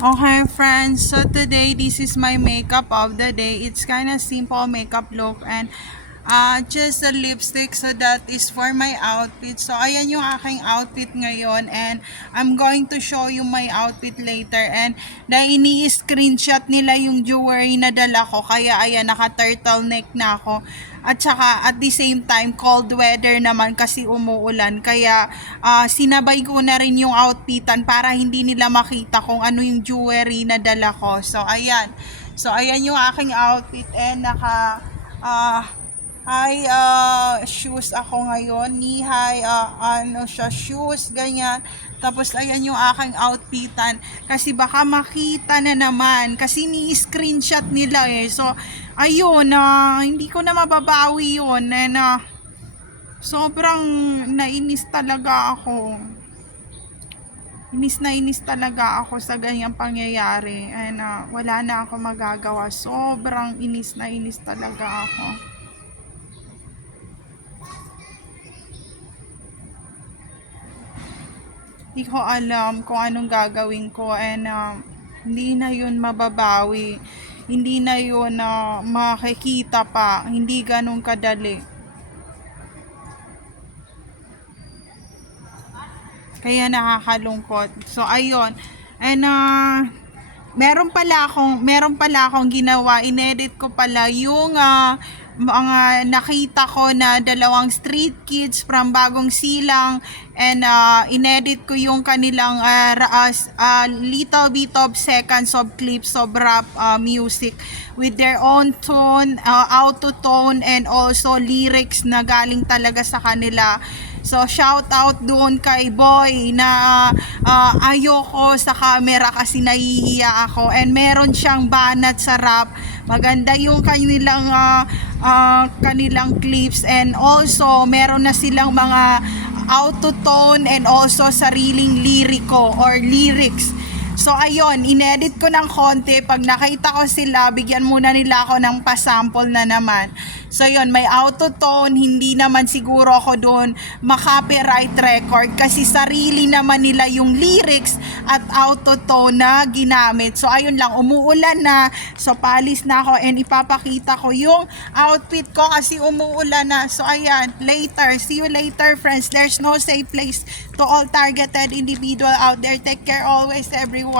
Okay friends, so today this is my makeup of the day. It's kind of simple makeup look and just a lipstick, so that is for my outfit. So ayan yung aking outfit ngayon and I'm going to show you my outfit later. And na ini-screenshot nila yung jewelry na dala ko, kaya ayan, naka turtleneck na ako. At saka at the same time cold weather naman kasi umuulan, kaya sinabay ko na rin yung outfitan para hindi nila makita kung ano yung jewelry na dala ko. So ayan yung aking outfit and naka high shoes ako ngayon, knee high shoes, ganyan. Tapos ayan yung aking outfitan kasi baka makita na naman kasi ni-screenshot nila so ayun, hindi ko na mababawi yun and sobrang nainis talaga ako. Inis talaga ako sa ganyang pangyayari and wala na ako magagawa. Sobrang inis talaga ako. Hindi ko alam kung anong gagawin ko and hindi na yun mababawi. Hindi na yun makikita pa. Hindi ganun kadali. Kaya nakakalungkot. So ayun. And meron pala akong ginawa. Inedit ko pala yung mga nakita ko na dalawang street kids from Bagong Silang and inedit ko yung kanilang little bit of seconds of clips of rap music with their own tone, auto tone and also lyrics na galing talaga sa kanila. So shout out doon kay Boy na ayoko sa camera kasi nahihiya ako and meron siyang banat sa rap. Maganda yung kanilang clips and also meron na silang mga auto-tone and also sariling liriko or lyrics. So ayun, inedit ko ng konti. Pag nakita ko sila, bigyan muna nila ako ng pasample na naman. So yun, may auto-tone, hindi naman siguro ako doon maka-copyright record kasi sarili naman nila yung lyrics at auto-tone na ginamit. So ayun lang, umuulan na. So palis na ako and ipapakita ko yung outfit ko kasi umuulan na. So ayan, later. See you later friends. There's no safe place to all targeted individual out there. Take care always everyone.